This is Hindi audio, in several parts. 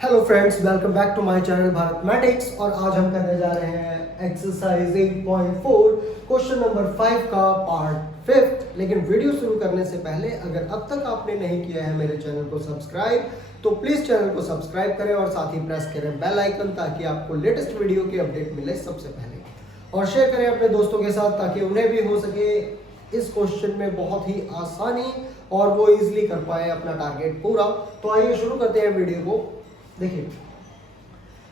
Hello friends, welcome back to my channel Bharat matics. और आज हम करने जा रहे हैं एक्सरसाइज 8.4 क्वेश्चन नंबर 5 का पार्ट 5। लेकिन वीडियो शुरू करने से पहले अगर अब तक आपने नहीं किया है मेरे चैनल को सब्सक्राइब तो प्लीज चैनल को सब्सक्राइब करें और साथ ही प्रेस करें बेल आइकन ताकि आपको लेटेस्ट वीडियो की अपडेट मिले सबसे पहले। और शेयर करें अपने दोस्तों के साथ ताकि उन्हें भी हो सके इस क्वेश्चन में बहुत ही आसानी और वो इजीली कर पाए अपना टारगेट पूरा। तो आइए शुरू करते हैं वीडियो को। देखिए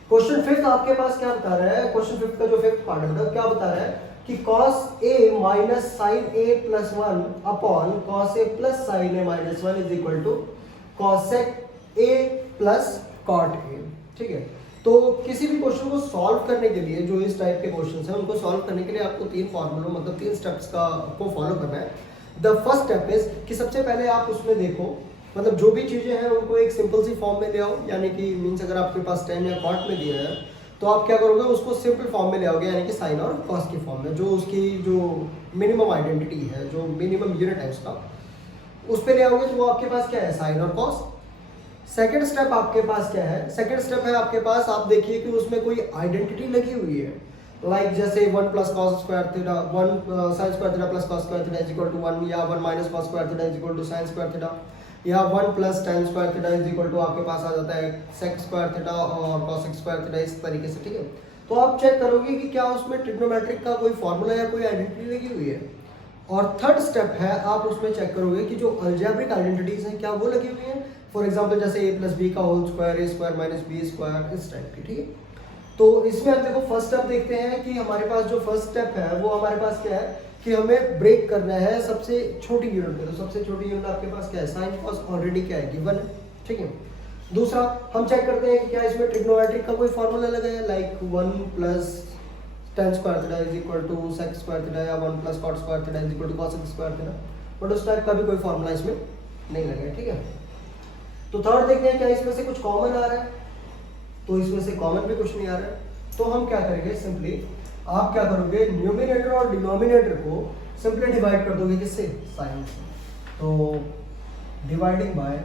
क्वेश्चन 5 आपके पास क्या बता रहा है। क्वेश्चन 5 का जो 5th पार्ट है क्या बता रहा है कि cos a minus sine a plus 1 upon cos a plus sine a minus 1 is equal to cosec a प्लस cot a। ठीक है, तो किसी भी क्वेश्चन को सॉल्व करने के लिए जो इस टाइप के क्वेश्चंस हैं उनको सॉल्व करने के लिए आपको 3 फॉर्मूलों मतलब 3 स्टेप्स का आपको फॉलो करना है। द फर्स्ट स्टेप इज कि सबसे पहले आप उसमें देखो मतलब जो भी चीजें हैं उनको एक सिंपल सी फॉर्म में ले आओ, यानी कि मीन्स अगर आपके पास tan या cot में दिया है तो आप क्या करोगे उसको सिंपल फॉर्म में ले आओगे, यानी कि साइन और कॉस की फॉर्म में, जो उसकी जो मिनिमम आइडेंटिटी है, जो मिनिमम यूनिट है उसका, उस पे ले आओगे तो वो आपके पास क्या है साइन और कॉस। सेकंड स्टेप आपके पास क्या है, सेकंड स्टेप है आपके पास, आप देखिए कि उसमें कोई आइडेंटिटी लगी हुई है, लाइक जैसे 1 plus cos square theta 1 sine square theta plus cos square theta is equal to 1, या 1 minus cos square theta is equal to sine square theta, या 1 plus tan square theta is equal to आपके पास आ जाता है sec स्क्वायर थीटा और cos स्क्वायर थीटा, इस तरीके से। ठीक है, तो आप चेक करोगे कि क्या उसमें ट्रिग्नोमेट्रिक का कोई फॉर्मूला या कोई आइडेंटिटी लगी हुई है। और थर्ड स्टेप है आप उसमें चेक करोगे कि जो अलजेब्रिक आइडेंटिटीज हैं क्या वो लगी हुई हैं। फॉर एग्जांपल जैसे a प्लस बी का whole square, a square minus B square, इस टाइप की। ठीक है, तो इसमें हम देखो फर्स्ट स्टेप देखते हैं कि हमारे पास जो फर्स्ट स्टेप है वो हमारे पास क्या है कि हमें ब्रेक करना है सबसे छोटी यूनिट में। तो सबसे छोटी यूनिट आपके पास क्या है साइन कॉस, ऑलरेडी क्या है गिवन है। ठीक है, दूसरा हम चेक करते हैं कि क्या इसमें ट्रिग्नोमेट्रिक का कोई फॉर्मूला लगा है, like 1 plus tan square theta is equal to sec square theta, या 1 plus cot square theta is equal to cos square theta, but उस टाइप का भी कोई फॉर्मूला इसमें नहीं लगा है। ठीक है, तो थर्ड देखते हैं क्या इसमें से कुछ कॉमन आ रहा है, तो इसमें से कॉमन भी कुछ नहीं आ रहा है। तो हम क्या करेंगे, सिंपली आप क्या करोगे न्यूमिनेटर और डिनोमिनेटर को सिंपली डिवाइड कर दोगे किससे, साइन से। तो dividing by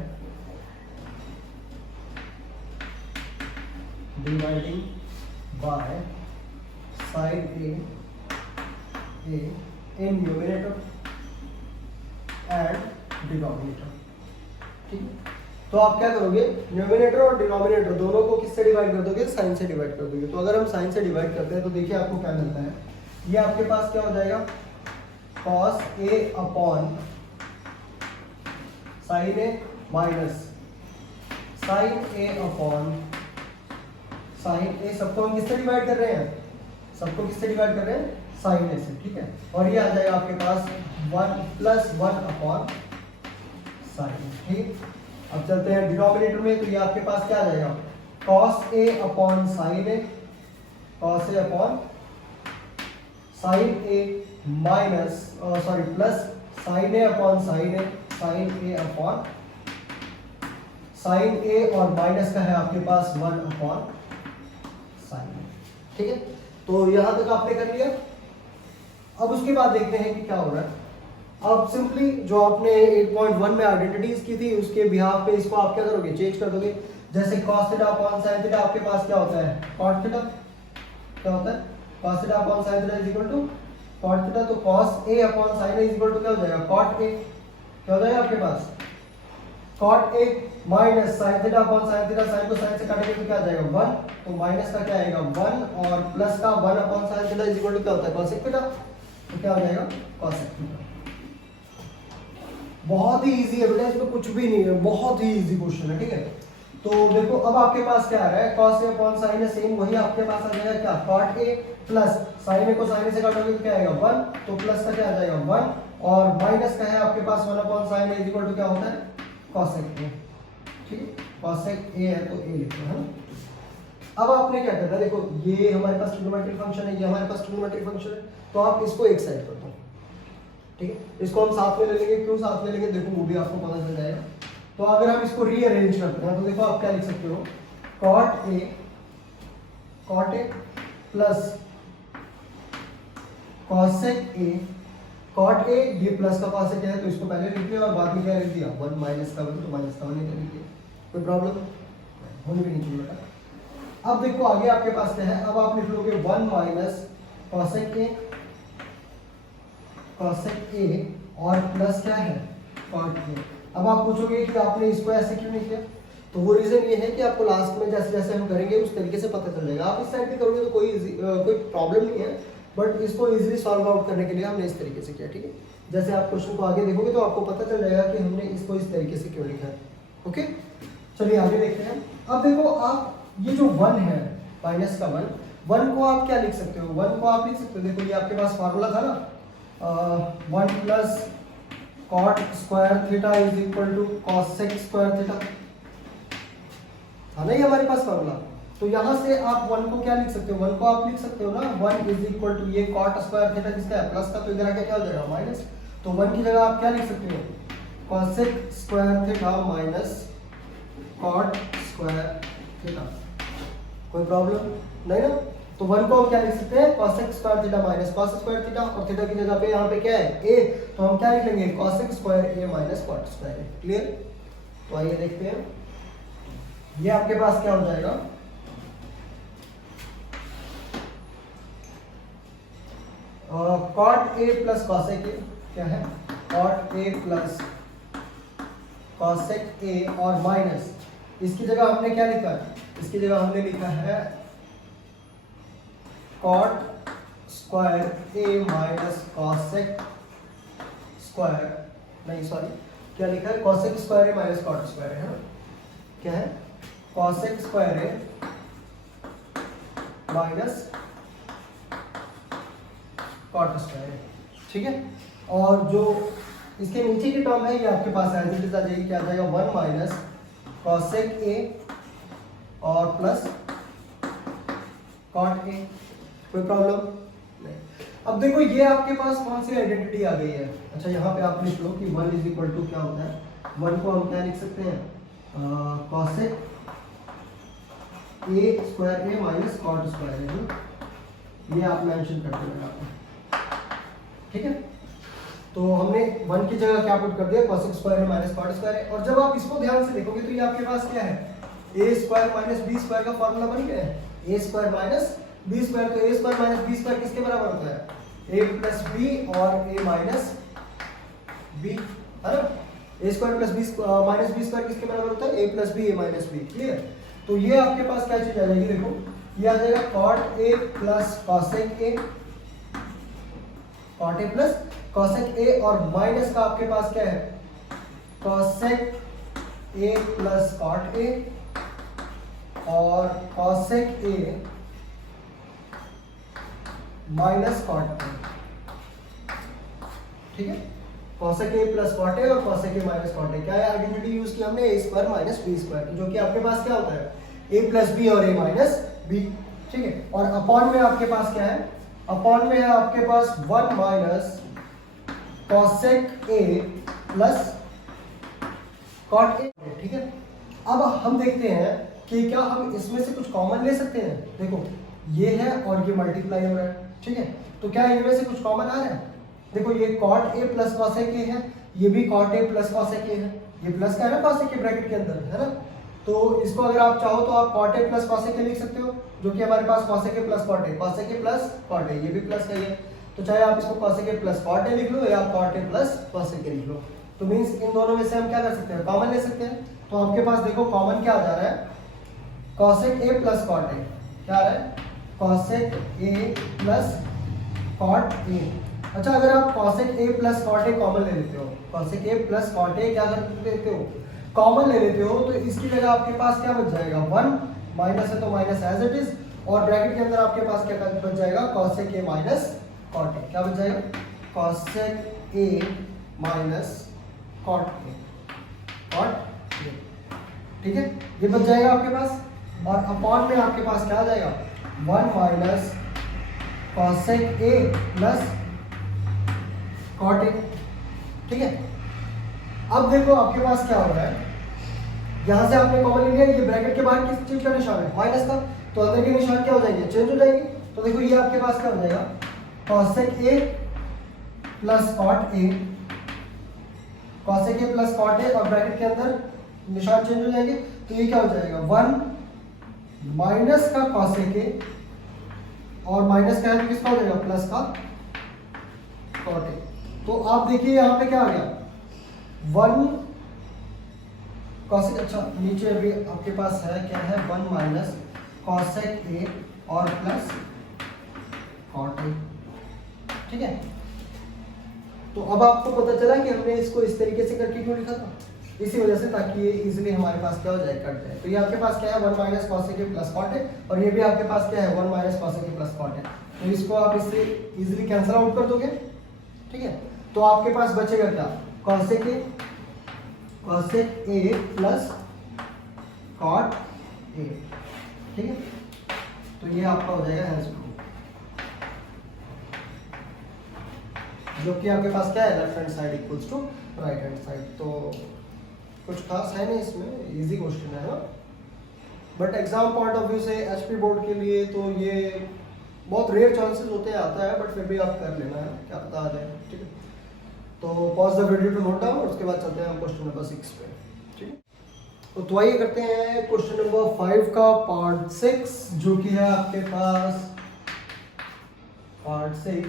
sine A in numerator and denominator. ठीक है, तो आप क्या करोगे न्यूमिनेटर और डिनोमिनेटर दोनों को किससे डिवाइड कर दोगे, साइन से डिवाइड कर दोगे। तो अगर हम साइन से डिवाइड करते हैं तो देखिए आपको क्या मिलता है, ये आपके पास क्या हो जाएगा cos a upon sine A minus sine A upon sine A. सबको हम किससे डिवाइड कर रहे हैं, सबको किससे डिवाइड कर रहे हैं, साइन ए से। ठीक है, और ये आ जाएगा आपके पास 1 प्लस 1 अपॉन साइन। ठीक, अब चलते हैं डिनोमिनेटर में, तो ये आपके पास क्या आ जाएगा cos a upon sine A, cos a upon sine A minus sorry plus sine A upon sine A, sine A upon sine A, और माइनस का है आपके पास 1 अपॉन साइन ए। ठीक है, तो यहां तक आपने कर लिया। अब उसके बाद देखते हैं कि क्या हो रहा है। अब सिंपली जो आपने 8.1 में आइडेंटिटीज की थी उसके बिहाफ पे इसको आप क्या करोगे चेंज कर दोगे। जैसे cos theta upon sin theta आपके पास क्या होता है cot थीटा, क्या होता है cos theta upon sin theta is equal to cot theta. तो cos a upon sin a is equal to क्या हो जाएगा cot a, क्या हो जाएगा आपके पास cot a minus sin theta upon sin theta, sin को sin से काटेंगे तो क्या आ जाएगा 1, तो माइनस का क्या आएगा 1 और प्लस का 1 upon sin theta is equal to क्या होता है cosec थीटा, तो क्या हो जाएगा cosec थीटा। बहुत ही इजी है बेटा, इसमें कुछ भी नहीं है, बहुत ही इजी क्वेश्चन है। ठीक है, तो देखो अब आपके पास क्या आ रहा है cos a upon sin a, same वही आपके पास आ जाएगा क्या cot a plus sin a को sin a से काटोगे तो क्या आएगा 1, तो प्लस का क्या आ जाएगा 1 और माइनस का है आपके पास 1 upon sin a is equal to क्या होता है cosec a। ठीक है, cosec a है तो a लिखो है ना। अब आपने क्या करना है, देखो ये हमारे पास ट्रिग्नोमेट्रिक फंक्शन है, ये हमारे पास ट्रिग्नोमेट्रिक फंक्शन है, तो आप इसको एक साइड कर दो। ठीक है, इसको हम साथ में ले लेंगे, क्यों साथ में लेंगे देखो वो भी आपको पता चल जाएगा। तो अगर हम इसको रीअरेंज करते हैं तो देखो आप क्या लिख सकते हो cot a plus cosec a, cot a ये प्लस का cosec है तो इसको पहले लिख लिया और बाद में क्या लिख दिया 1 माइनस का 1, तो माइनस का 1 लिख दिया। कोई प्रॉब्लम होनी भी नहीं चाहिए बेटा। अब देखो आगे आपके पास क्या है, अब आप लिख लोगे 1 माइनस कॉसेक ए और प्लस क्या है कॉट ए। अब आप पूछोगे कि आपने इसको ऐसे क्यों नहीं किया, तो वो रीजन ये है कि आपको लास्ट में जैसे जैसे हम करेंगे उस तरीके से पता चल जाएगा। आप इस साइड पे करोगे तो कोई प्रॉब्लम नहीं है, बट इसको इजीली सॉल्व आउट करने के लिए हमने इस तरीके से किया, ठीक है। जैसे आप क्वेश्चन को आगे देखोगे तो आपको पता चल जाएगा कि हमने इसको इस तरीके से क्यों लिखा है। ओके, चलिए आगे देखते हैं। अब देखो आप ये जो 1 है माइनस का 1 को आप क्या लिख सकते हो, 1 को आप लिख सकते हो, देखो ये आपके पास फार्मूला था ना, 1 plus cot square theta is equal to cosec square theta, था ना ये हमारे पास फार्मूला। तो यहाँ से आप 1 को क्या लिख सकते हो, 1 को आप लिख सकते हो ना 1 इज इक्वल टू ये कॉट स्क्वायर थीटा किसका है प्लस का, तो इधर आके क्या हो जाएगा माइनस। तो 1 की जगह आप क्या लिख सकते हो cosec square theta minus cot square theta, कोई प्रॉब्लम नहीं ना। तो 1 को हम क्या लिख सकते हैं cosec square theta minus cos square theta, और थीटा की जगह पे यहाँ पे क्या है a, तो हम क्या लिख लेंगे cosec square a minus cot square a। Clear, तो आइए देखते हैं ये आपके पास क्या हो जाएगा, cot A plus cosec a, क्या है कॉट ए प्लस कॉसेक ए और माइनस, इसकी जगह हमने क्या लिखा है, इसकी जगह हमने लिखा है cot square A minus cosec square, नहीं सॉरी क्या लिखा है cosec square A minus cot square है ना, क्या है cosec square A minus cot square ए, ठीक है। और जो इसके नीचे की टर्म है ये आपके पास एज इट इज आ जाएगी, क्या आ जाएगा 1 माइनस कॉसेक ए और प्लस कॉट ए, कोई प्रॉब्लम नहीं। अब देखो ये आपके पास कौन सी आइडेंटिटी आ गई है, अच्छा यहाँ पे आप लिख लो कि 1 इज इक्वल टू क्या होता है, 1 को हम क्या लिख सकते हैं cosec A square A minus cot square A, ये आप मेंशन करते हैं, ठीक है। तो हमने 1 की जगह क्या पुट कर दिया cosec square A minus cot square ए, और जब आप इसको ध्यान से देखोगे तो ये आपके पास क्या है ए स्क्वायर माइनस बी स्क्वायर का फॉर्मूला बन गया है, ए स्क्वायर माइनस बी स्क्वायर, तो ए स्क्वायर माइनस बी स्क्वायर किसके बराबर होता है ए प्लस बी और ए माइनस बी, है ना। A square plus B minus B square किसके बराबर होता है A plus B A minus B, clear. तो ये आपके पास क्या चीज आ जाएगी, देखो ये आ जाएगा cot A plus cosec A, cot A plus cosec ए, और माइनस का आपके पास क्या है कॉसेक ए प्लस कॉट ए और कॉसेक ए माइनस कॉट ए, ठीक है। कॉसेक ए प्लस कॉट ए और कॉसेक ए माइनस कॉट ए, क्या है आइडेंटिटी यूज की हमने A square minus B square, जो कि आपके पास क्या होता है ए प्लस बी और ए माइनस बी, ठीक है। और अपॉन में आपके पास क्या है, अपॉन में है आपके पास 1 माइनस कॉसेक ए प्लस कॉट ए, ठीक है। अब हम देखते हैं कि क्या हम इसमें से कुछ कॉमन ले सकते हैं, देखो ये है और ये मल्टीप्लाई हो रहा है, ठीक है। तो क्या इनमें से कुछ कॉमन आ रहा है, देखो ये cot A plus cosec a है, ये भी cot A plus cosec a है, ये प्लस का है ना कॉसेक के ब्रैकेट के अंदर, है ना। तो इसको अगर आप चाहो तो आप कॉट ए प्लस कॉसेक ए लिख सकते हो, जो कि हमारे पास cosec A plus cot A, cosec A plus cot A, ये भी प्लस का ही है, तो चाहे आप इसको cosec A plus cot a लिख लो या कॉट ए प्लस कॉसेक ए लिख लो। तो मींस इन दोनों में से हम क्या कर सकते हैं कॉमन ले सकते हैं। तो आपके पास देखो कॉमन क्या आ जा रहा है कॉसेक ए प्लस कॉट ए, क्या आ रहा है cosec A plus cot a. अच्छा अगर आप cosec A plus cot a common ले लेते हो, कॉसेक ए प्लस कॉट ए क्या कर लेते हो कॉमन ले लेते हो, तो इसकी जगह आपके पास क्या बच जाएगा 1, माइनस है तो माइनस एज इट इज, और ब्रैकेट के अंदर आपके पास क्या बच जाएगा कॉसेक ए माइनस कॉट ए, क्या बच जाएगा cosec A minus cot a, cot ए, ठीक है, ये बच जाएगा आपके पास। और अपॉन में आपके पास क्या आ जाएगा 1 माइनस कॉसेक ए प्लस कॉट ए, ठीक है। अब देखो आपके पास क्या हो रहा है, यहां से आपने कॉमन ले लिया, ये ब्रैकेट के बाहर किस चीज का निशान है माइनस का, तो अंदर के निशान क्या हो जाएंगे चेंज हो जाएंगे। तो देखो ये आपके पास क्या हो जाएगा कॉसेक ए प्लस कॉट ए, कॉसेक ए प्लस कॉट ए, और ब्रैकेट के अंदर निशान चेंज हो जाएंगे, तो ये क्या हो जाएगा 1 माइनस का कॉसेक ए और माइनस का है किसका हो जाएगा प्लस का कॉट ए। तो आप देखिए यहाँ पे क्या आ गया 1 कॉसेक, अच्छा नीचे अभी आपके पास है क्या है 1 माइनस कॉसेक ए और प्लस कॉट ए, ठीक है। तो अब आपको पता चला कि हमने इसको इस तरीके से करके क्यों लिखा था, इसी वजह से, ताकि ये इजीली हमारे पास क्या हो जाए कट जाए। तो ये आपके पास क्या है 1 माइनस कॉसेक ए प्लस कॉट ए, और ये भी आपके पास क्या है 1 minus cosec A plus cot a. तो इसको आप इससे इजीली कैंसिल आउट कर दोगे, ठीक है। तो आपके पास बचेगा क्या कॉसेक ए प्लस कॉट ए, ठीक है। तो ये आपका हो जाएगा हेंस प्रूफ, जो कि आपके पास क्या है left hand side equals to right hand side. तो कुछ खास है नहीं इसमें, इजी क्वेश्चन है ना, but exam point of view से एचपी बोर्ड के लिए तो ये बहुत रेयर चांसेस होते हैं आता है, बट फिर भी आप कर लेना है, क्या पता आ जाए, ठीक है। तो pause the video to note down, और उसके बाद चलते हैं हम क्वेश्चन नंबर 6 पे, ठीक है। तो आइए करते हैं क्वेश्चन नंबर 5 का पार्ट 6, जो कि है आपके पास पार्ट 6,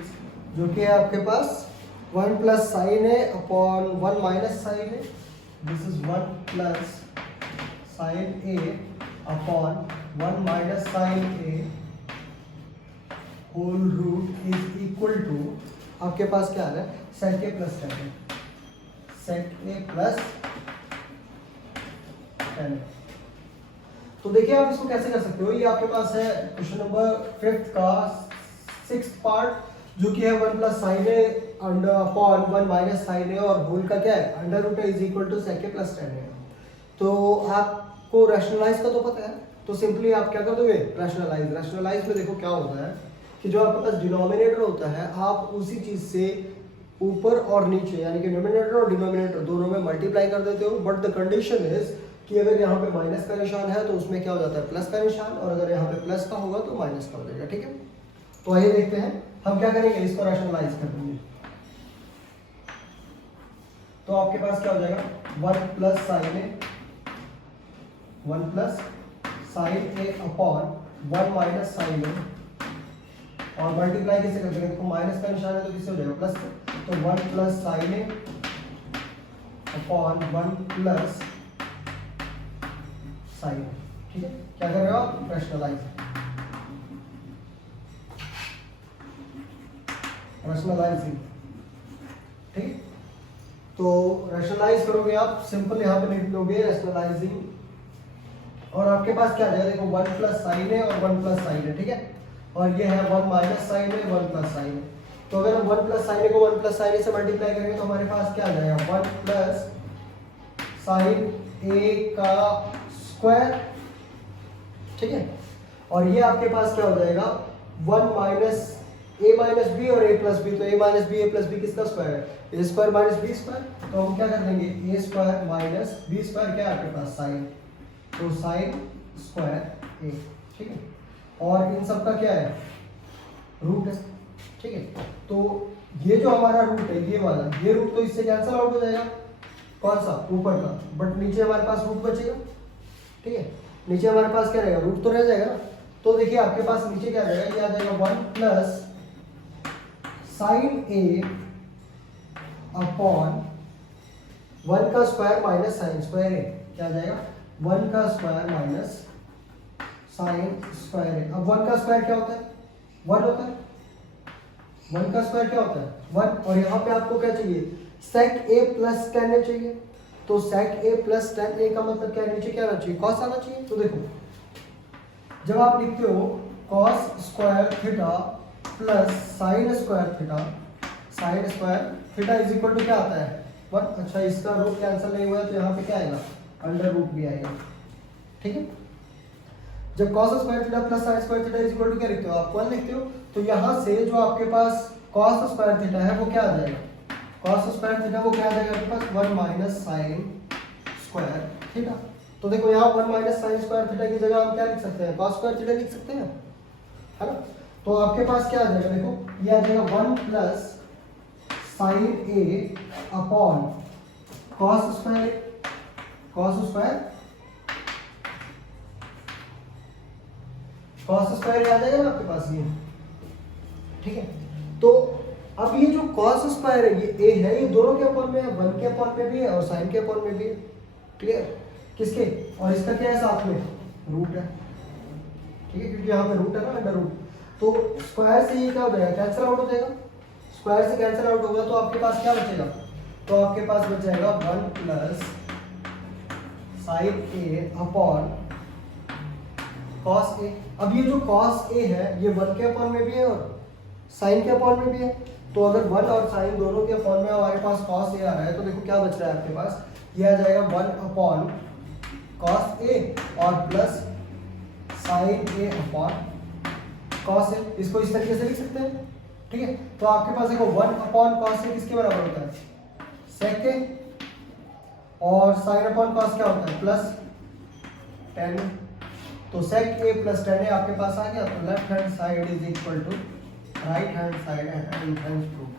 जो कि है आपके पास 1 plus sine A upon 1 minus sine a. This is 1 plus sine A upon 1 minus sine a whole root is equal to, आपके पास क्या आ रहा है sec A plus tan a, sec A plus tan. तो देखिए आप इसको कैसे कर सकते हो, ये आपके पास है क्वेश्चन नंबर 5 का 6th पार्ट, जो कि है 1 plus sine A under upon 1 minus sine A, और होल का क्या है under root is equal to sec A plus tan A. तो आपको रैशनलाइज का तो पता है, तो सिंपली आप क्या कर दोगे रैशनलाइज। रैशनलाइज में देखो क्या होता है कि जो आपके पास डिनोमिनेटर होता है, आप उसी चीज से ऊपर और नीचे यानी कि न्यूमरेटर और डिनोमिनेटर दोनों में मल्टीप्लाई कर देते हो। बट द कंडीशन इज कि अगर यहाँ पे माइनस का निशान है तो उसमें क्या हो जाता है प्लस का निशान, और अगर यहाँ पे प्लस का होगा तो माइनस का हो जाएगा, ठीक है। तो आइए देखते हैं हम क्या करेंगे, इसको रैशनलाइज कर देंगे। तो आपके पास क्या हो जाएगा 1 plus sine A, 1 plus sine A upon 1 minus sine A, और मल्टीप्लाई कैसे कर देंगे, देखो माइनस का निशान है तो किससे हो जाएगा प्लस से। तो 1 प्लस साइन ए अपॉन 1 प्लस साइन ए, ठीक है। क्या कर रहे हो आप रैशनलाइज, रैशनलाइजिंग, ठीक। तो रैशनलाइज करोगे आप, सिंपल यहाँ पे लिख लोगे रैशनलाइजिंग, और आपके पास क्या आ जाएगा देखो 1 प्लस साइन ए और 1 प्लस साइन ए, ठीक है। और ये है 1 माइनस साइन ए 1 प्लस साइन ए। तो अगर हम 1 प्लस साइन ए को 1 प्लस साइन ए से मल्टीप्लाई करेंगे तो हमारे पास क्या आ जाएगा 1 प्लस साइन ए का स्क्वायर, ठीक है। और ये आपके पास क्या हो जाएगा 1 माइनस ए माइनस बी और ए प्लस बी। तो ए माइनस बी ए प्लस बी किसका स्क्वायर है, ए स्क्वायर माइनस बी स्क्वायर। तो हम क्या कर देंगे ए स्क्वायर माइनस बी स्क्वायर, क्या है आपके पास साइन, तो साइन स्क्वायर ए, ठीक है। और इन सब का क्या है रूट है, ठीक है। तो ये जो हमारा रूट है ये वाला, ये रूट तो इससे कैंसिल आउट हो जाएगा, कौन सा ऊपर का, बट नीचे हमारे पास रूट बचेगा, ठीक है। नीचे हमारे पास क्या रहेगा रूट तो रह जाएगा ना। तो देखिए आपके पास नीचे क्या रहेगा, ये आ जाएगा 1 प्लस साइन ए अपॉन 1 का स्क्वायर माइनस साइन स्क्वायर ए, क्या आ जाएगा 1 का स्क्वायर माइनस साइन स्क्वायर है। अब 1 का स्क्वायर क्या होता है 1 होता है, 1 का स्क्वायर क्या होता है 1, और यहाँ पे आपको क्या चाहिए सेक ए प्लस टेन ए चाहिए। तो सेक ए प्लस टेन ए का मतलब क्या, नीचे क्या आना चाहिए कॉस आना चाहिए। तो देखो जब आप लिखते हो cos square theta plus sine square theta, sine square theta is equal to क्या आता है 1। अच्छा इसका रूट कैंसिल नहीं हुआ है तो यहाँ पे क्या आएगा अंडर रूट भी आएगा, ठीक है। जब cos square theta plus sin square theta is equal to क्या लिखते हो आप 1 लिखते हो। तो यहाँ से जो आपके पास cos स्क्वायर थीटा है वो क्या आ जाएगा, cos स्क्वायर थीटा वो क्या आ जाएगा आपके पास 1 माइनस sin स्क्वायर थीटा। तो देखो यहाँ 1 माइनस sin स्क्वायर थीटा की जगह हम क्या लिख सकते हैं cos स्क्वायर थीटा लिख सकते हैं, है ना। तो आपके पास क्या आ जाएगा देखो ये आ जाएगा 1 plus sin a upon cos square cos square आ जाएगा ना आपके पास ये, ठीक है। तो अब ये जो कॉस स्क्वायर है ये ए है, ये दोनों के अपॉन में है, 1 के अपॉन में भी है और साइन के अपॉन में भी है, क्लियर। किसके, और इसका क्या है साथ में, रूट है, ठीक है, क्योंकि यहाँ पे रूट है ना, अंडर रूट। तो स्क्वायर से ये क्या हो जाएगा, कैंसिल आउट हो जाएगा। स्क्वायर से कैंसिल आउट होगा तो आपके पास क्या बचेगा, तो आपके पास बच जाएगा 1 plus sine A upon cos A. अब ये जो कॉस ए है ये 1 के अपॉन में भी है और साइन के अपॉन में भी है। तो अगर 1 और साइन दोनों के अपॉन में हमारे पास कॉस ए आ रहा है तो देखो क्या बच रहा है आपके पास, ये आ जाएगा 1 अपॉन कॉस ए और plus sine A upon cos A. इसको इस तरीके से लिख सकते हैं, ठीक है। तो आपके पास देखो 1 अपॉन कॉस ए किसके बराबर होता है, सेक के, और साइन अपॉन कॉस क्या होता है, प्लस टेन। तो सेक ए प्लस टेन ए आपके पास आ गया। तो left hand side is equal to right hand side and hand proof,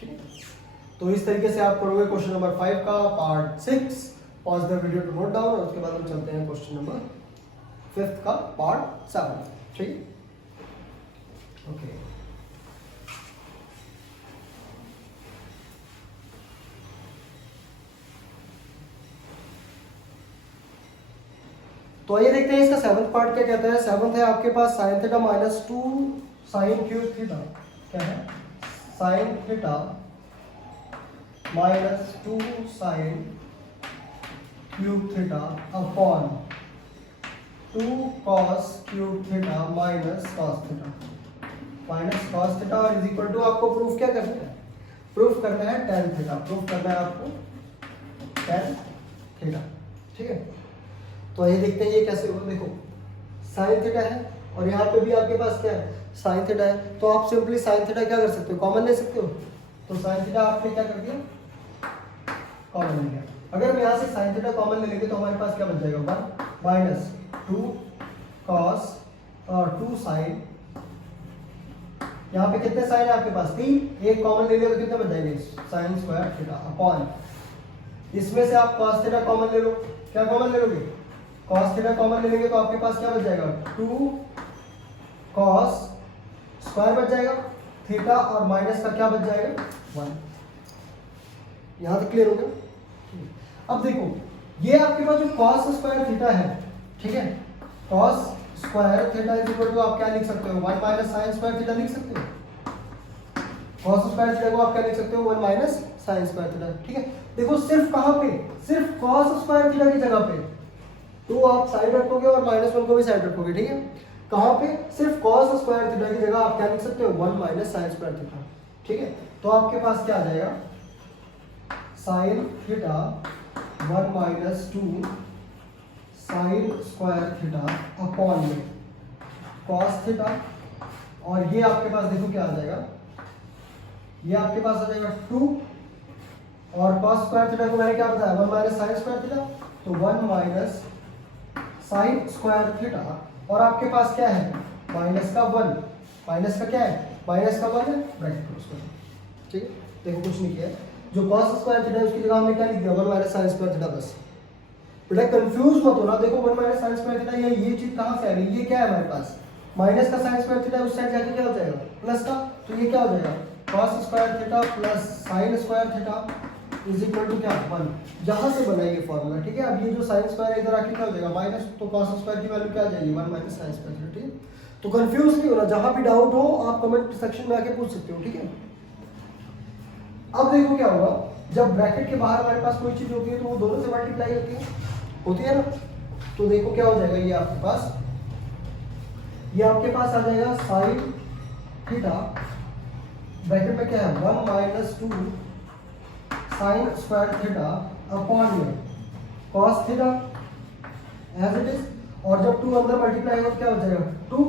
ठीक है। तो इस तरीके से आप करोगे क्वेश्चन नंबर 5 का part 6। Pause the video to note down और उसके बाद हम चलते हैं क्वेश्चन नंबर 5 का पार्ट 7, ठीक है। ओके, तो ये देखते हैं इसका 7th पार्ट क्या कहता है। 7th है आपके पास sine theta minus 2 sine cube theta, क्या है, sine theta minus 2 sine cube theta upon 2 cos cube theta minus cos theta और इज इक्वल टू, आपको प्रूफ क्या करना है, प्रूफ करना है tan थीटा, प्रूफ करना है आपको tan थीटा, ठीक है। तो ये देखते हैं ये कैसे होगा। देखो साइन थीटा है और यहाँ पे भी आपके पास क्या है, साइन थीटा है। तो आप सिंपली साइन थीटा क्या कर सकते हो, कॉमन ले सकते हो। तो साइन थीटा आपने क्या कर दिया, कॉमन ले लिया। अगर हम यहाँ से साइन थीटा कॉमन ले लेंगे तो हमारे पास क्या बच जाएगा, 1 माइनस 2 कॉस और 2 साइन। यहाँ पे कितने साइन है आपके पास, 3, एक कॉमन ले लिया तो कितने बच जाएंगे, साइन स्क्वायर थीटा अपॉन, इसमें से आप कॉस थीटा कॉमन ले लो। क्या कॉमन ले लोगे, कॉस थीटा कॉमन ले लेंगे तो आपके पास क्या बच जाएगा, 2 कॉस स्क्वायर बच जाएगा थीटा और माइनस का क्या बच जाएगा, 1। यहां तक क्लियर हो गया। अब देखो ये आपके पास जो कॉस स्क्वायर थीटा है, ठीक है, cos square theta is equal to आप क्या लिख सकते हो, 1 माइनस साइन स्क्वायर थीटा लिख सकते हो। कॉस स्क्वायर थीटा को आप क्या लिख सकते हो, 1 माइनस साइन स्क्वायर थीटा, ठीक है। देखो सिर्फ कहां पे, सिर्फ कॉस स्क्वायर थीटा की जगह पे तो आप साइड रखोगे और -1 को भी साइड रखोगे, ठीक है। कहां पे, सिर्फ कॉस स्क्वायर थीटा की जगह आप क्या लिख सकते हो, 1 माइनस साइन स्क्वायर थीटा, ठीक है। तो आपके पास क्या आ जाएगा, sine theta 1 minus 2 sine square theta upon में कॉस थीटा, और ये आपके पास देखो क्या आ जाएगा, ये आपके पास आ जाएगा 2 और कॉस स्क्वायर थीटा को मैंने क्या बताया, 1 माइनस साइन स्क्वायर थीटा, तो 1 माइनस साइन स्क्वायर थीटा और आपके पास क्या है, माइनस का 1, माइनस का क्या है, माइनस का 1 है, ब्रैकेट क्लोज कर दो, ठीक है। देखो कुछ नहीं किया है, जो कॉस स्क्वायर थीटा है उसकी जगह हमने क्या लिख दिया, 1 माइनस साइन स्क्वायर थीटा बस। बेटा कंफ्यूज मत होना, देखो 1 माइनस साइन स्क्वायर थीटा ये चीज कहां से आ रही है, ये क्या है हमारे पास, माइनस का साइन स्क्वायर थीटा, उस साइड जाके क्या हो जाएगा, प्लस का, तो ये क्या हो जाएगा, cos square theta plus sine square theta is equal to क्या, 1। जहां से बना ये फॉर्मूला, ठीक है। अब ये जो साइन स्क्वायर इधर आके क्या हो जाएगा, माइनस, तो कॉस स्क्वायर की वैल्यू क्या आ जाएगी, 1 माइनस साइन स्क्वायर थीटा, ठीक है। तो कंफ्यूज नहीं होना, जहां भी डाउट हो आप कमेंट सेक्शन में आके पूछ सकते हो, ठीक है। अब देखो क्या होगा, जब ब्रैकेट के बाहर हमारे पास कोई चीज होती है तो वो दोनों से मल्टीप्लाई होती है ना। तो देखो क्या हो जाएगा, ये आपके पास, ये आपके पास आ जाएगा साइन थीटा ब्रैकेट में क्या है, 1 minus 2 sine square theta upon में cos theta as it is, और जब 2 अंदर मल्टीप्लाई होगा क्या हो जाएगा, 2,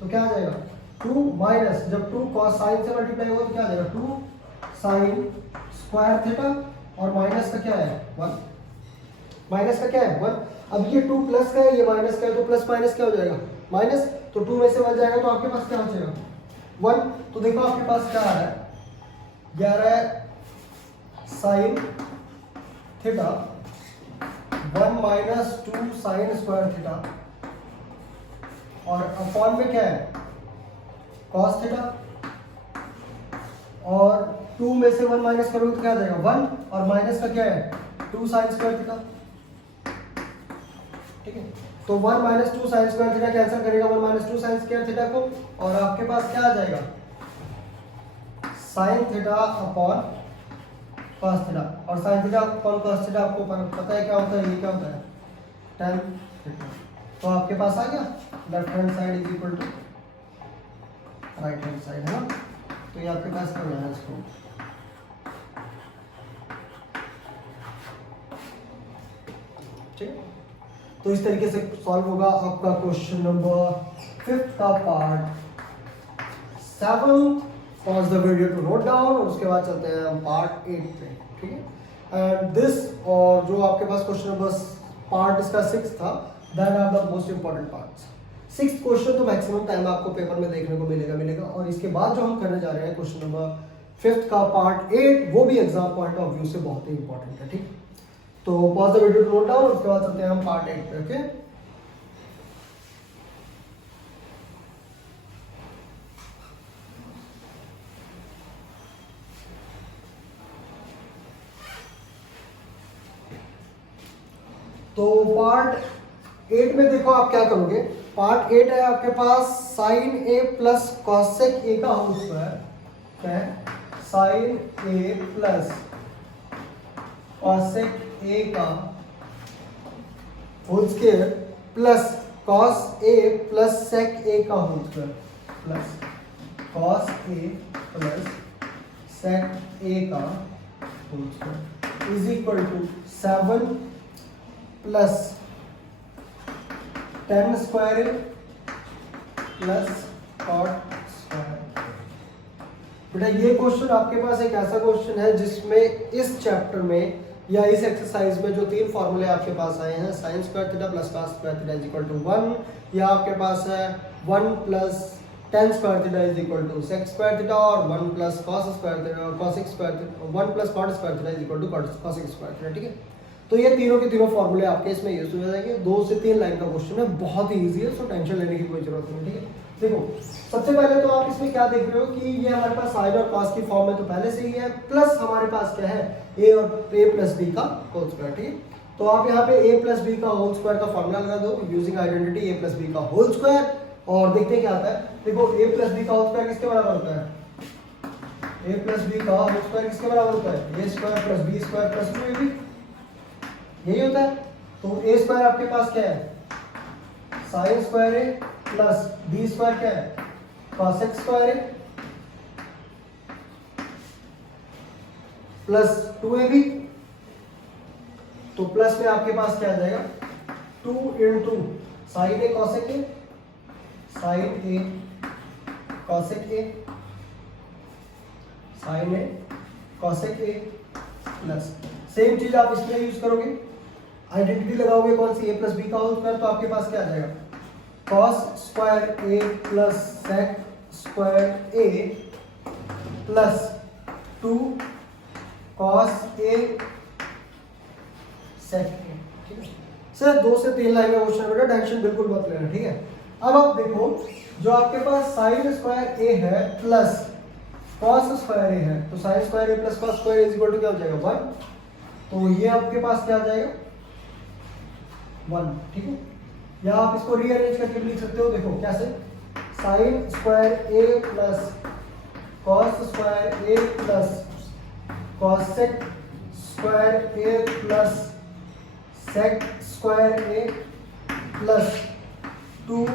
तो क्या आ जाएगा, 2 माइनस, जब 2 कॉस साइन से मल्टीप्लाई होगा तो क्या आ जाएगा, 2 साइन स्क्वायर थीटा और माइनस का क्या है, 1, माइनस का क्या है, 1। अब ये 2 प्लस का है, ये माइनस का है, तो प्लस माइनस क्या हो जाएगा, माइनस, तो 2 में से 1 जाएगा तो आपके पास क्या हो जाएगा, 1। तो देखो आपके पास क्या आ रहा है, ये आ रहा है sine theta 1 minus 2 sine square theta, और अपॉन में क्या है कॉस थीटा, और 2 में से 1 माइनस करोगे तो क्या आ जाएगा 1, और माइनस का क्या है 2 साइन स्क्वायर थीटा। ठीक है, तो 1 minus 2 sine square theta cancel करेगा 1 माइनस 2 साइन स्क्वायर थीटा को, और आपके पास क्या आ जाएगा sine theta upon cos theta, और sine theta upon cos theta आपको पता है क्या होता है, ये क्या होता है tan थीटा। तो आपके पास आ गया left hand side is equal to right hand side, है ना। तो ये आपके पास क्या है इसको, ठीक है। तो इस तरीके से सॉल्व होगा आपका क्वेश्चन नंबर 5 का part 7। Pause the video to note down, और उसके बाद चलते हैं हम पार्ट 8 पे, ठीक है। एंड दिस, और जो आपके पास क्वेश्चन नंबर पार्ट इसका 6 था, that are the most important parts. 6th question तो मैक्सिमम टाइम आपको पेपर में देखने को मिलेगा, और इसके बाद जो हम करने जा रहे हैं क्वेश्चन नंबर 5 का पार्ट 8, वो भी एग्जाम पॉइंट ऑफ व्यू से बहुत ही इंपॉर्टेंट है, ठीक। तो pause the video to note down, उसके बाद चलते हैं हम पार्ट 8 पे, ओके। तो पार्ट 8 में देखो आप क्या करोगे, पार्ट 8 है आपके पास sine A plus cosec A का होल स्क्वायर, क्या है sine A plus cosec A का whole square plus cos A plus sec A का whole square, plus cos A plus sec A का whole square is equal to 7 plus tan square A plus cot square. बेटा ये क्वेश्चन आपके पास एक ऐसा क्वेश्चन है जिसमें इस चैप्टर में या इस एक्सरसाइज में जो 3 फॉर्मूले आपके पास आए हैं, sine square theta plus cos square theta is equal to 1, या आपके पास है 1 plus tan square theta is equal to sec square theta, और 1 प्लस cos स्क्वायर थीटा और cosec square theta, 1 plus cot square theta is equal to cosec square theta, ठीक है। तो ये तीनों के तीनों फॉर्मूले आपके इसमें यूज हो जाएंगे। 2 से 3 लाइन का क्वेश्चन है, बहुत ही इजी है, सो टेंशन लेने की कोई जरूरत नहीं, ठीक है। देखो सबसे पहले तो आप इसमें क्या देख रहे हो कि ये हमारे पास साइन और कॉस की फॉर्म में तो पहले से ही है, प्लस हमारे पास क्या है a और a प्लस b का होल स्क्वायर, ठीक है। तो आप यहाँ पे a प्लस b का होल स्क्वायर का फॉर्मूला लगा दो using identity a plus b का होल स्क्वायर, और देखते हैं क्या आता है। देखो a प्लस b का होल स्क्वायर किसके बराबर होता है, a प्लस b का होल स्क्वायर किसके बराबर होता है, a square plus b square plus 2ab, यही होता है। तो a स्क्वायर आपके पास क्या है साइन स्क्वायर ए प्लस b स्क्वायर क्या है कॉसेक स्क्वायर ए प्लस 2ab, तो प्लस में आपके पास क्या आ जाएगा 2 into sine a cosec a, sine a cosec a, sine a cosec A plus same चीज आप इसमें यूज करोगे, आइडेंटिटी लगाओगे कौन सी a प्लस b का होल स्क्वायर, तो आपके पास क्या आ जाएगा cos square a plus sec square a plus 2 cos a sec a, ठीक है। सर 2 से 3 लाइन का क्वेश्चन बेटा, टेंशन बिल्कुल मत लेना, ठीक है। अब आप देखो जो आपके पास साइन स्क्वायर a है प्लस cos स्क्वायर a है, तो sine square a plus cos square is equal to क्या हो जाएगा 1, तो ये आपके पास क्या आ जाएगा 1, ठीक है। या आप इसको रीअरेंज करके भी लिख सकते हो, देखो कैसे sine square a plus cos square a plus cosec square a plus sec square a plus 2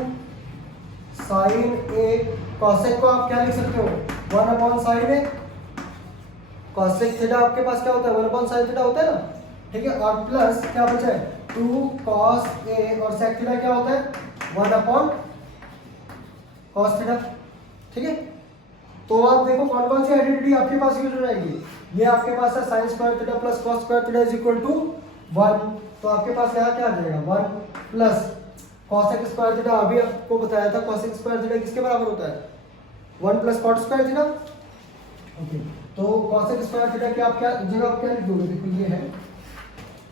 sine a, cosec को आप क्या लिख सकते हो 1 upon sine a, cosec theta आपके पास क्या होता है 1 अपॉन साइन थीटा होता है ना, ठीक है। और प्लस क्या बचा है 2 cos a, और sec थीटा क्या होता है 1 अपॉन cos थीटा, ठीक है। तो आप देखो कौन कौन सी आइडेंटिटी आपके पास यूज हो जाएगी, ये आपके पास है sin square theta plus cos square theta is equal to 1, तो आपके पास यहाँ क्या आ जाएगा 1 प्लस cosec स्क्वायर थीटा, अभी आपको बताया था cosec स्क्वायर थीटा किसके बराबर होता है 1 plus cot square theta, okay. तो cosec स्क्वायर थीटा की आप क्या जगह आप क्या लिख दोगे, देखो ये है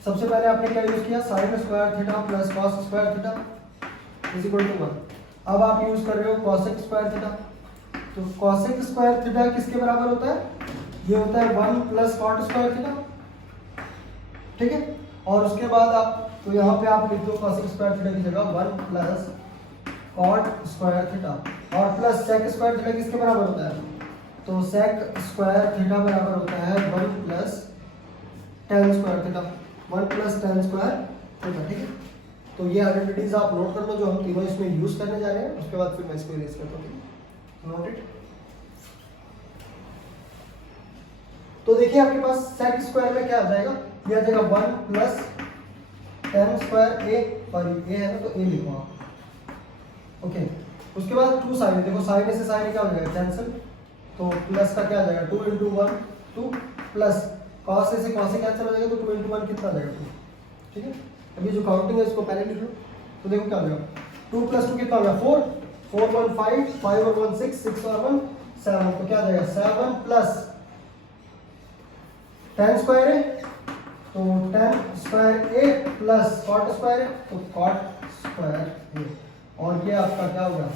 सबसे पहले आपने क्या यूज किया, sine square theta plus cos square theta is equal to 1। अब आप यूज कर रहे हो कॉसेक स्क्वायर थीटा, तो कॉसेक स्क्वायर थीटा किसके बराबर होता है, ये होता है 1 प्लस कॉट स्क्वायर थीटा, ठीक है। और उसके बाद आप तो यहाँ पे आप लिख दो कॉसेक स्क्वायर थीटा की जगह 1 प्लस कॉट स्क्वायर थीटा, और प्लस सेक स्क्वायर थीटा किसके बराबर होता है, तो सेक स्क्वायर थीटा बराबर होता है 1 plus tan square theta, 1 plus tan square theta, ठीक है। तो ये आइडेंटिटीज आप नोट कर लो जो हम तीनों इसमें यूज करने जा रहे हैं, उसके बाद फिर मैं इसको इरेज करता हूँ, नोट इट। तो देखिए आपके पास सेक स्क्वायर में क्या आ जाएगा, ये आ जाएगा 1 प्लस टेन स्क्वायर ए, और ए है ना तो ए लिखो आप, ओके। उसके बाद 2 साइन, देखो साइन से साइन क्या हो जाएगा कैंसिल, तो प्लस का क्या आ जाएगा 2 इंटू 1 2 प्लस कॉस से कॉस से कैंसिल हो जाएगा, तो 2 इंटू 1 कितना आ जाएगा 2, ठीक है। अभी जो काउंटिंग है इसको पहले लिख लो, तो देखो क्या हो जाएगा 2 प्लस 2 कितना हो गया 4, 4 1 5, 5 और 1 6, 6 और 1 7, तो क्या आ जाएगा 7 प्लस टेन स्क्वायर है, तो टेन स्क्वायर ए प्लस कॉट स्क्वायर है, तो कॉट स्क्वायर ए, और ये आपका क्या होगा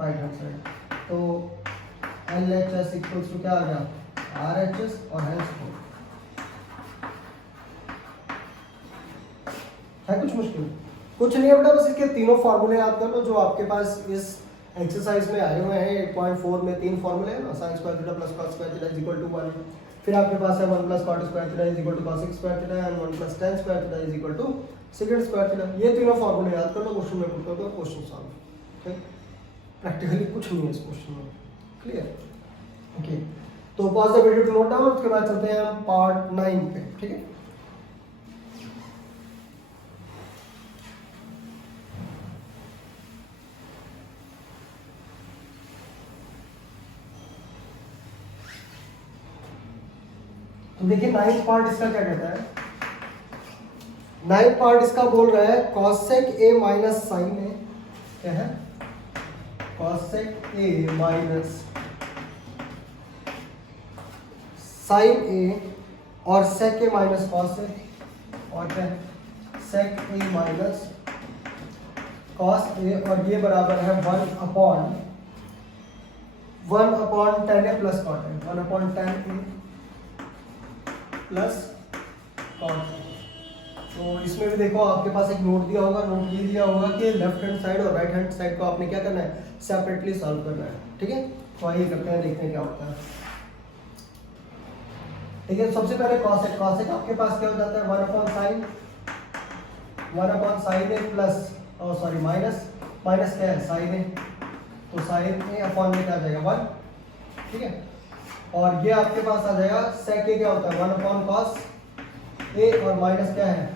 राइट हैंड साइड, तो L H S equals to क्या आ गया आर एच एस, और हेंस है कुछ मुश्किल कुछ नहीं है बेटा, बस इसके तीनों फार्मूले याद कर लो जो आपके पास इस एक्सरसाइज में आए हुए हैं। 8.4 में 3 फार्मूले हैं ना, sine square theta plus cos square theta is equal to 1, फिर आपके पास है 1 plus cot square theta is equal to cosec square theta and 1 plus tan square theta is equal to second square theta. ये तीनों फार्मूले याद कर लो, क्वेश्चन में पुट कर दो, क्वेश्चन सॉल्व, ठीक। प्रैक्टिकली कुछ नहीं है इस क्वेश्चन में, क्लियर, ओके। तो pause the video to note down, उसके बाद चलते हैं हम पार्ट 9 पे, ठीक है। तो देखिए 9th पार्ट इसका क्या कहता है, 9th पार्ट इसका बोल रहा है कॉसेक ए माइनस साइन ए, क्या है cosec A minus sine A और सेक ए माइनस कॉस ए, और क्या सेक ए माइनस कॉस ए, और ये बराबर है 1 upon tan a plus cot a, 1 upon tan a plus cot. तो इसमें भी देखो आपके पास एक नोट दिया होगा, नोट ये दिया होगा कि लेफ्ट हैंड साइड और राइट हैंड साइड को आपने क्या करना है सेपरेटली सॉल्व करना है, ठीक है। तो आइए करते हैं, देखते हैं क्या होता है, ठीक है। सबसे पहले कॉसेक, कॉसेक आपके पास क्या हो जाता है 1 upon sine A plus sorry minus क्या है साइन ए, तो साइन ए अपॉन में क्या आ जाएगा 1, ठीक है। और ये आपके पास आ जाएगा सेक ए क्या होता है 1 अपॉन कॉस ए, और माइनस क्या है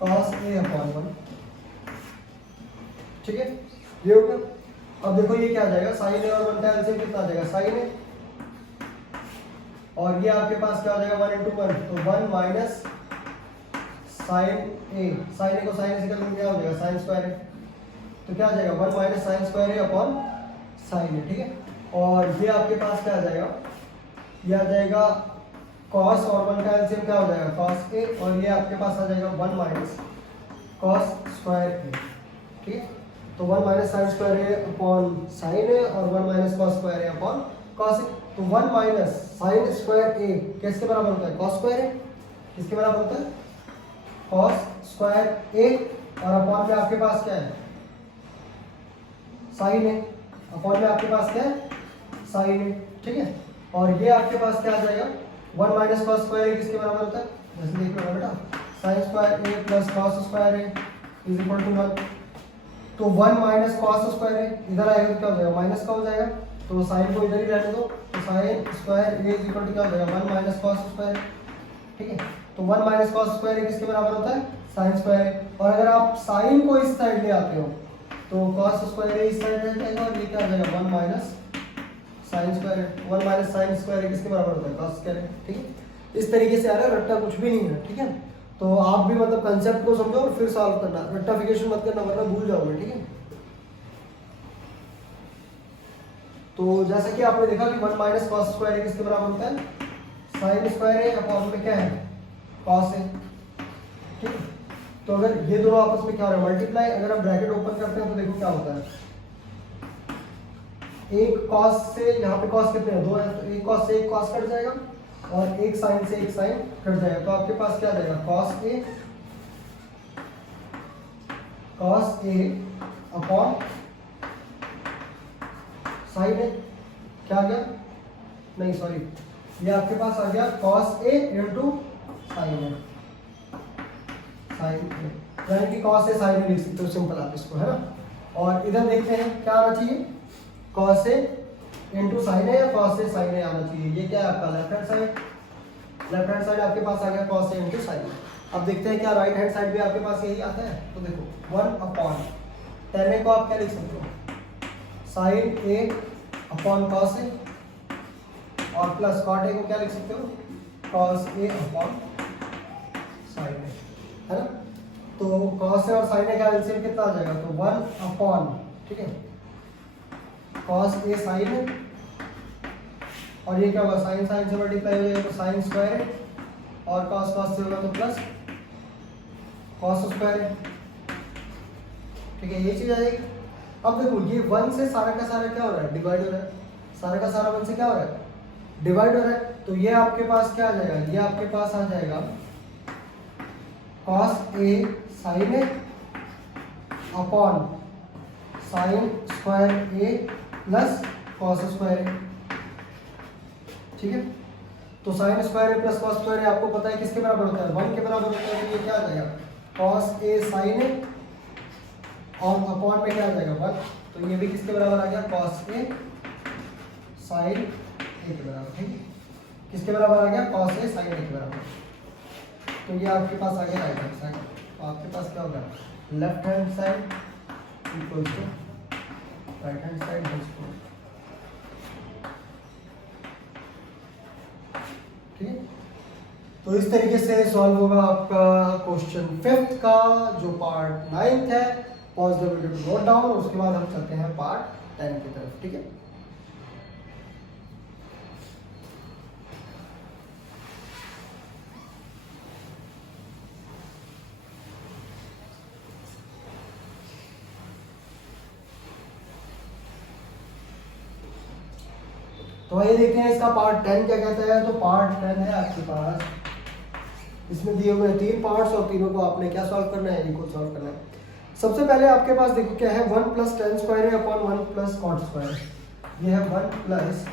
कॉस ए अपॉन 1, ठीक है, ये हो गया। अब देखो ये क्या आ जाएगा साइन ए और 1 का एलसीएम कितना आ जाएगा साइन ए, और ये आपके पास क्या हो जाएगा 1 इंटू 1, तो 1 माइनस साइन ए को साइन से कर लेंगे क्या हो जाएगा साइन स्क्वायर ए, तो क्या आ जाएगा 1 माइनस साइन स्क्वायर ए अपॉन साइन ए, ठीक है। और ये आपके पास क्या आ जाएगा, ये आ जाएगा cos और 1 का एलसीएम क्या हो जाएगा cos ए, और ये आपके पास आ जाएगा 1 माइनस cos स्क्वायर ए, ठीक है। तो 1 minus sign square A upon sine A, और 1 माइनस cos स्क्वायर ए अपॉन cos ए। तो 1 माइनस साइन स्क्वायर ए किसके बराबर होता है cos स्क्वायर ए, किसके बराबर होता है cos स्क्वायर ए, और अपॉन में आपके पास क्या है साइन ए, अपॉन में आपके पास क्या है साइन ए, ठीक है। और ये आपके पास क्या आ जाएगा 1 माइनस कॉस स्क्वायर ए किसके बराबर होता है, जैसे देख लो बेटा sine square A plus cos square a is equal to 1, तो 1 माइनस कॉस स्क्वायर ए इधर आएगा तो क्या हो जाएगा माइनस का हो जाएगा, तो साइन को इधर ही रहने दो, तो sine square a is equal to क्या हो जाएगा 1 माइनस कॉस स्क्वायर, ठीक है। तो 1 माइनस कॉस स्क्वायर ए किसके बराबर होता है साइन स्क्वायर ए, और अगर आप साइन को इस साइड ले आते हो तो कॉस स्क्वायर ए इस साइड रह जाएगा, और ये क्या हो जाएगा 1 minus sine square 1 minus sine square किसके बराबर होता है कॉस स्क्वायर, ठीक है। इस तरीके से आ रहा है, रट्टा कुछ भी नहीं है, ठीक है। तो आप भी मतलब कंसेप्ट को समझो और फिर सॉल्व करना, रट्टाफिकेशन मत करना वरना भूल जाओगे, ठीक है। तो जैसा कि आपने देखा कि 1 माइनस कॉस स्क्वायर किसके बराबर होता है साइन स्क्वायर है, अपॉन में क्या है कॉस ए, ठीक है। तो अगर ये दोनों आपस में क्या हो रहा है, मल्टीप्लाई, अगर हम ब्रैकेट ओपन करते हैं तो देखो क्या होता है, एक कॉस से, यहाँ पे कॉस कितने हैं, 2 है, तो एक कॉस से एक कॉस कट जाएगा और एक साइन से एक साइन कट जाएगा, तो आपके पास क्या जाएगा, कॉस ए अपॉन साइन ए, क्या आ गया, नहीं सॉरी, ये आपके पास आ गया cos A into sine A, sine ए, यानी कि कॉस ए साइन ए लिख सकते हो सिंपल आप इसको, है ना। और इधर देखते हैं क्या आना चाहिए, कॉस ए इंटू साइन ए या कॉस ए साइन ए आना चाहिए, ये क्या है आपका left hand side, left hand side आपके पास आ गया कॉस ए इंटू साइन ए। अब देखते हैं क्या राइट हैंड साइड भी आपके पास यही आता है, तो देखो 1 अपॉन tan ए को आप क्या लिख सकते हो, sign A upon cos A, और प्लस कॉट ए को क्या लिख सकते हो, कॉस ए अपॉन साइन ए, है ना। तो कॉस ए और साइन ए का एलसीएम कितना आ जाएगा, तो 1 अपॉन, ठीक है, कॉस ए साइन ए, और ये क्या होगा, साइन साइन से मल्टीप्लाई हो जाएगा तो साइन स्क्वायर ए, और कॉस कॉस से होगा तो प्लस कॉस स्क्वायर ए, ठीक है, ये चीज आ जाएगी। अब देखो ये 1 से सारा का सारा क्या हो रहा है, डिवाइड हो रहा है, सारा का सारा 1 से क्या हो रहा है, डिवाइड हो रहा है, तो ये आपके पास क्या आ जाएगा, ये आपके पास आ जाएगा cos A sine A upon sign square A plus cos square ए, ठीक है। तो साइन स्क्वायर ए प्लस कॉस स्क्वायर ए आपको पता है किसके बराबर होता है, 1 के बराबर होता है, तो ये क्या आ जाएगा, कॉस ए साइन ए, और अपॉन में क्या आ जाएगा 1, तो ये भी किसके बराबर आ गया, कॉस ए साइन ए के बराबर, ठीक है, किसके बराबर आ गया, कॉस ए साइन ए के बराबर। तो ये आपके पास आ गया राइट हैंड साइड, तो आपके पास क्या होगा, left hand side equal to right hand side whole square, ठीक है। तो इस तरीके से सॉल्व होगा आपका क्वेश्चन 5th का, जो पार्ट 9th है। Pause the video to note down, उसके बाद हम चलते हैं पार्ट 10 की तरफ, ठीक है। तो आइए देखते हैं इसका पार्ट 10 क्या कहता है। तो पार्ट 10 है आपके पास, इसमें दिए हुए 3 पार्ट्स और तीनों को आपने क्या सॉल्व करना है, इनको सॉल्व करना है। सबसे पहले आपके पास देखो क्या है, 1 प्लस टेन स्क्वायर है अपॉन 1 प्लस कॉट स्क्वायर। ये है 1 प्लस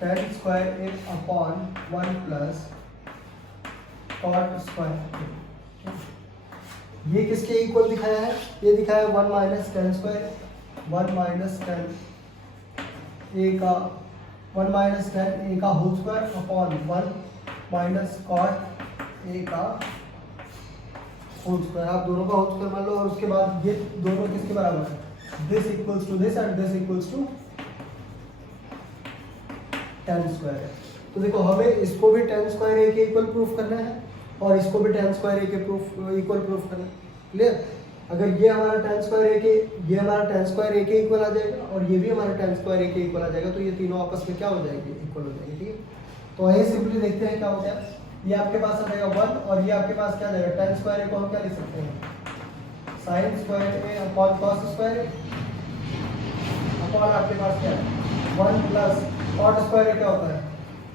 टेन स्क्वायर है अपॉन 1 प्लस कॉट स्क्वायर। ये किसके इक्वल दिखाया है, ये दिखाया 1 minus tan square, 1 minus tan A का 1 माइनस टेन ए का whole square upon 1 minus cot A का होल स्क्वायर। आप दोनों का होल स्क्वायर मान लो, और उसके बाद ये दोनों किसके बराबर है, this equals to this and this equals to tan square है। तो देखो हमें इसको भी टेन स्क्वायर ए के इक्वल प्रूफ करना है और इसको भी टेन स्क्वायर ए के इक्वल प्रूफ करना है। क्लियर? अगर ये हमारा टेन स्क्वायर ए के, ये हमारा टेन स्क्वायर ए के इक्वल आ जाएगा और ये भी हमारा टेन स्क्वायर ए के इक्वल आ जाएगा, तो ये तीनों आपस में क्या हो जाएंगे, इक्वल हो जाएंगे। ठीक है, तो आइए सिंपली देखते हैं क्या हो गया। ये आपके पास आ जाएगा 1 और ये आपके पास क्या आ जाएगा, टेन स्क्वायर ए को हम क्या लिख सकते हैं, साइन स्क्वायर ए अपॉन कॉस स्क्वायर ए अपॉन आपके पास क्या है 1 प्लस कॉट स्क्वायर ए क्या होता है,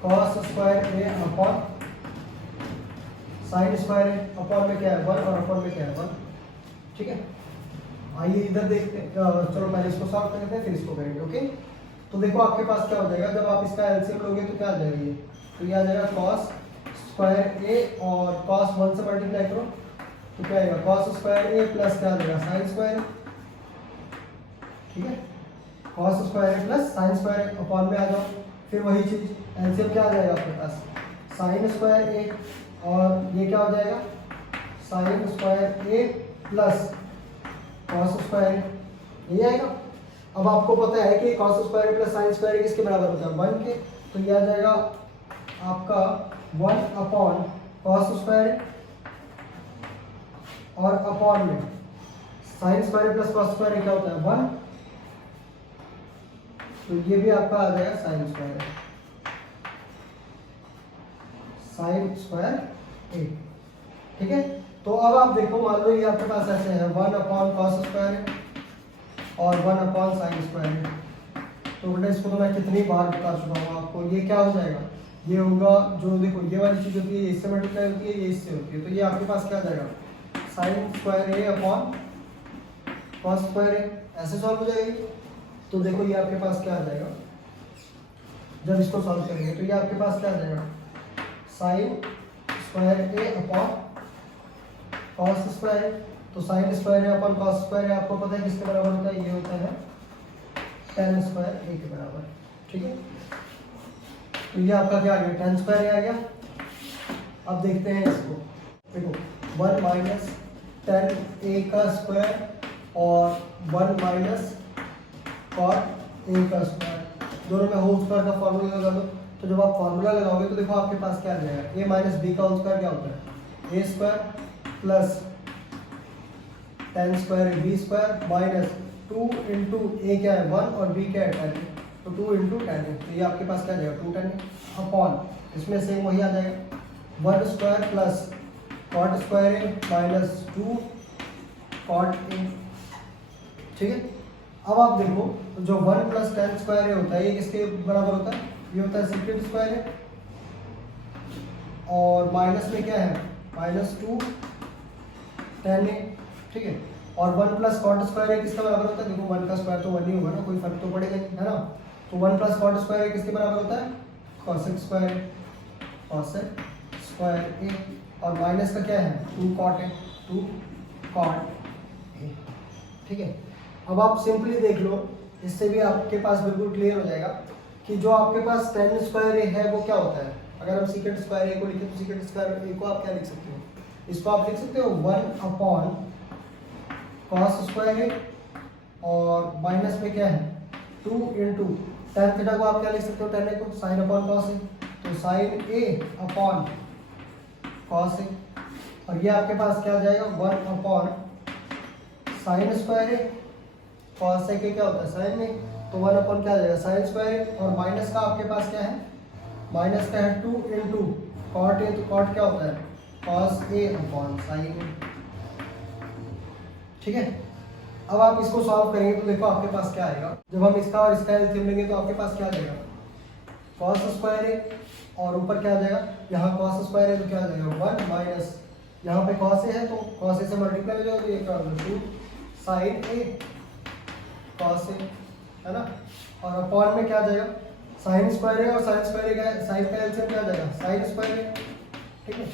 कॉस स्क्वायर ए अपॉन साइन स्क्वायर ए अपॉन में क्या है 1 और अपॉन में क्या है 1। ठीक है, आइए इधर देखते हैं। चलो पहले इसको सॉल्व करते हैं फिर इसको करेंगे। ओके, तो देखो आपके पास क्या हो जाएगा, जब आप इसका एलसीएम लोगे तो क्या आ जाएगा, ये तो ये आ जाएगा कॉस स्क्वायर ए और कॉस 1 से मल्टीप्लाई करो तो क्या आएगा, कॉस स्क्वायर ए प्लस क्या आ जाएगा साइन स्क्वायर। ठीक है, कॉस स्क्वायर ए प्लस साइन स्क्वायर अपॉन में आ जाओ, फिर वही चीज एलसीएम क्या आ जाएगा आपके पास, साइन स्क्वायर ए और ये क्या हो जाएगा, साइन स्क्वायर ए प्लस कॉस स्क्वायर, ये आएगा। अब आपको पता है कि cos square plus sine square किसके बराबर होता है, 1 के, तो ये आ जाएगा आपका 1 अपॉन कॉस स्क्वायर और अपॉन में sine square plus cos square क्या होता है 1, तो ये भी आपका आ जाएगा साइन स्क्वायर ए। ठीक है, तो अब आप देखो, मान लो ये आपके पास ऐसे है 1/cos² है और 1/sin² है। तो बेटा इसको तो मैं कितनी बार बता चुका हूँ आपको, ये क्या हो जाएगा, ये होगा जो देखो ये वाली चीज़ होती है ये इससे मल्टीप्लाई होती है, ये इससे होती है, तो ये आपके पास क्या आ जाएगा sin²a/cos²a, ऐसे सॉल्व हो जाएगी। तो देखो ये आपके पास क्या आ जाएगा, जब इसको सॉल्व करेंगे तो ये आपके पास क्या आ जाएगा sin²a/cos²। तो sin²a/cos² आपको पता है किसके बराबर होता है, ये होता है tan²a के बराबर। ठीक है, तो ये आपका क्या आ गया, tan²a आ गया। अब देखते हैं इसको, देखो 1 माइनस tan² और 1 माइनस cot² दोनों में होल स्क्वायर का फॉर्मूला लगा दो। तो जब आप फॉर्मूला लगाओगे तो देखो आपके पास क्या आ जाएगा, a माइनस b का होल स्क्वायर क्या होता है, a² plus tan²b² minus 2 into ए क्या है 1 और b क्या है tan, तो 2 इंटू tan है, तो ये आपके पास क्या आ जाएगा 2 tan अपॉन, इसमें सेम वही आ जाएगा 1² plus cot² minus 2 cot a। ठीक है, अब आप देखो जो 1 प्लस tan² होता है ये किसके बराबर होता है, ये होता है sec² और माइनस में क्या है -2 tan a। ठीक है, और 1 प्लस cot² किसका बराबर होता है, देखो 1 का स्क्वायर तो 1 ही होगा ना, कोई फर्क तो पड़ेगा नहीं, है ना। तो 1 प्लस cot² किसके बराबर होता है, cosec² a, और माइनस का क्या है 2 cot है, 2 cot a। ठीक है, अब आप सिंपली देख लो, इससे भी आपके पास बिल्कुल क्लियर हो जाएगा कि जो आपके पास tan² है वो क्या होता है। अगर हम sec² को लिखें तो sec² को आप क्या लिख सकते हो, इसको आप लिख सकते हो 1/cos² और माइनस में क्या है 2 इंटू tan थीटा को आप क्या लिख सकते हो, tan a को sin/cos a, तो sin a/cos a, और ये आपके पास क्या आ जाएगा 1/sin² cos a के क्या होता है sin a, तो 1 क्या आ जाएगा sin², और माइनस का आपके पास क्या है, माइनस का है 2 इंटू cot a, तो cot क्या होता है cos a/sin a। ठीक है, अब आप इसको सॉल्व करेंगे तो देखो आपके पास क्या आएगा, जब हम इसका और इसका एलसीएम लेंगे तो आपके पास क्या आ जाएगा cos² और ऊपर क्या आ जाएगा, यहाँ cos² है तो क्या आ जाएगा 1 माइनस यहाँ पे cos a है तो cos a से मल्टीप्लाई हो जाएगा, तो ये क्या होगा 2 sin a cos a, है ना, और अपॉन में क्या आ जाएगा sin² है और sin² का साइन का एलसीएम क्या आ जाएगा sin²। ठीक है,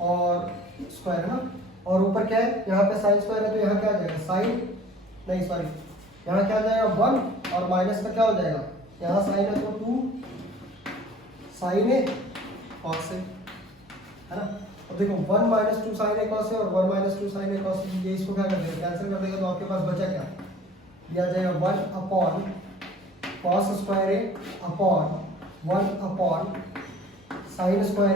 और स्क्वायर है ना, और ऊपर क्या है यहाँ पे sin² है तो यहाँ क्या आ जाएगा sin, नहीं सॉरी यहाँ क्या आ जाएगा 1 और माइनस का क्या हो जाएगा, यहाँ sin है तो 2 sin a cos a, है ना। अब देखो 1 minus 2 sin a cos a और 1 minus 2 sin a cos a, ये इसको क्या कर देगा कैंसिल कर देगा, तो आपके पास बचा क्या, ये आ जाएगा 1/cos² a upon 1/sin² a।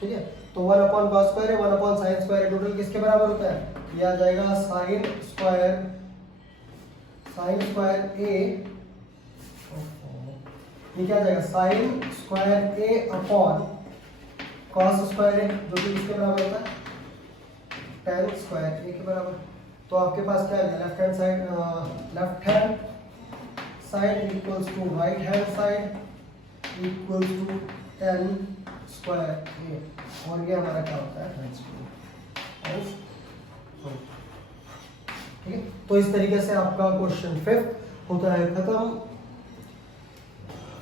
ठीक है, तो 1/cos² a 1/sin² टोटल किसके बराबर होता है, ये आ जाएगा sin² a, ये क्या आ जाएगा sin² a upon cos² a, जो कि किसके बराबर होता है tan² a के बराबर। तो आपके पास क्या है left hand side equals to right hand side equals to tan² a, और ये हमारा क्या होता है ठीक है। तो इस तरीके से आपका क्वेश्चन 5 होता है खत्म।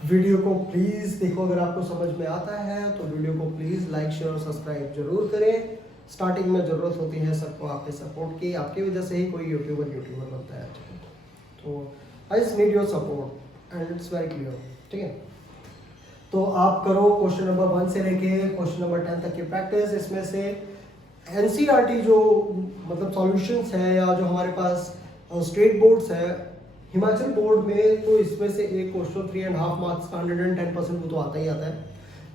वीडियो को प्लीज़ देखो, अगर आपको समझ में आता है तो वीडियो को प्लीज़ लाइक शेयर और सब्सक्राइब जरूर करें। स्टार्टिंग में ज़रूरत होती है सबको आपके सपोर्ट की, आपकी वजह से ही कोई यूट्यूबर बनता है। ठीक है, तो I just need your support and it's very clear. ठीक है, तो आप करो क्वेश्चन नंबर 1 से लेके क्वेश्चन नंबर 10 तक की प्रैक्टिस। इसमें से एनसीईआरटी जो मतलब सॉल्यूशंस है या जो हमारे पास स्टेट बोर्ड्स है, हिमाचल बोर्ड में, तो इसमें से एक क्वेश्चन 3.5 मार्क्स का 110% वो तो आता ही आता है,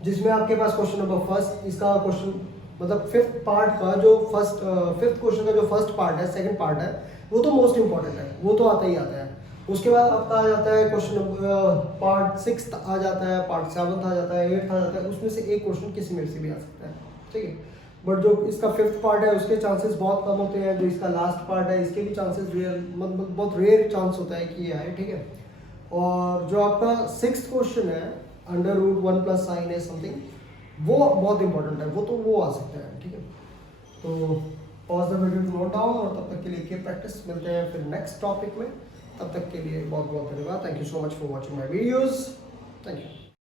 जिसमें आपके पास क्वेश्चन नंबर फर्स्ट, इसका क्वेश्चन मतलब फिफ्थ पार्ट का जो फिफ्थ क्वेश्चन का जो फर्स्ट पार्ट है, सेकंड पार्ट है, वो तो मोस्ट इंपॉर्टेंट है, वो तो आता ही आता है। उसके बाद आपका आ जाता है क्वेश्चन नंबर पार्ट 6 आ जाता है, पार्ट 7 आ जाता है, 8 आ जाता है, उसमें से एक क्वेश्चन किसी में से भी आ सकता है। ठीक है, बट जो इसका फिफ्थ पार्ट है उसके चांसेस बहुत कम होते हैं, जो इसका लास्ट पार्ट है इसके भी चांसेस रेयर, मतलब बहुत रेयर चांस होता है कि ये आए, ठीक है। और जो आपका सिक्स्थ क्वेश्चन है अंडर रूट 1 प्लस साइन है समथिंग, वो बहुत इंपॉर्टेंट है, वो आ सकता है, ठीक है। तो pause the video to note down, और तब तक के लिए कीप प्रैक्टिस। मिलते हैं फिर नेक्स्ट टॉपिक में, तब तक के लिए बहुत बहुत धन्यवाद। Thank you so much for watching my videos. Thank you.